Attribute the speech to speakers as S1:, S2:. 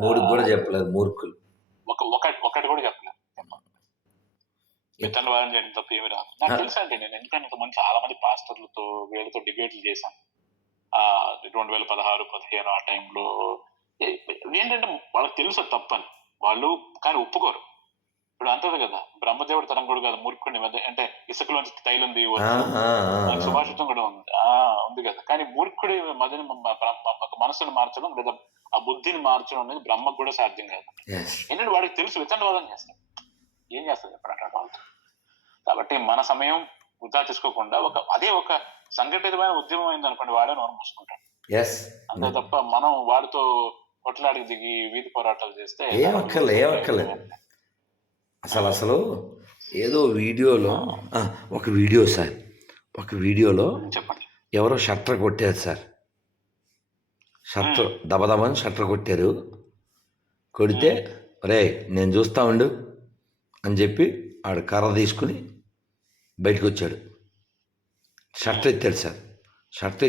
S1: మూడుకి కూడా చెప్పలేదు మూర్ఖులు.
S2: ఒక ఒక ఒకటి కూడా చెప్పలేదు. విత్తనవాదం చేయడం తప్ప ఏమి రాదు. నాకు. తెలుసు అండి నేను ఎందుకంటే ఇంతకుముందు చాలా మంది పాస్టర్లతో వీళ్ళతో డిబేట్లు చేశాను. ఆ రెండు వేల పదహారు పదిహేను ఆ టైంలో. ఏంటంటే వాళ్ళకి తెలుసు తప్పని. వాళ్ళు కానీ ఒప్పుకోరు. ఇప్పుడు అంతది కదా బ్రహ్మదేవుడు తరం కూడా కదా మూర్ఖుడిని మధ్య అంటే ఇసుకలోంచి తైలం దిగి
S1: ఆ.
S2: సుభాషితం కూడా ఉంది. ఆ ఉంది కదా. కానీ మూర్ఖుడి మదిని మ- బ్రహ్మ- ఒక మనసును మార్చడం లేదా ఆ బుద్ధిని మార్చడం అనేది బ్రహ్మకు కూడా సాధ్యం కాదు. ఎందుకంటే వాడికి తెలుసు వితండవాదం చేస్తాడు. ఏం చేస్తాడు చెప్పండి వాళ్ళతో కాబట్టి మన సమయం వృధా చేసుకోకుండా ఒక అదే ఒక సంఘటితమైన ఉద్యమం అయింది అనుకోండి వాడే నోరు మూసుకుంటాడు. అంతే తప్ప మనం వాడితో కొట్లాడికి దిగి వీధి పోరాటాలు చేస్తే
S1: ఏం అక్కర్లే, ఏం అక్కర్లే. అసలు అసలు ఏదో వీడియోలో ఒక వీడియో సార్ ఒక వీడియోలో
S2: చెప్పండి.
S1: ఎవరో షట్టర్ కొట్టారు సార్. షట్టర్ దబదబని షట్టర్ కొట్టారు. కొడితే రే నేను చూస్తా ఉండు అని చెప్పి ఆడు కర్ర తీసుకుని బయటకు వచ్చాడు షట్టర్ ఎత్తాడు సార్. షట్టర్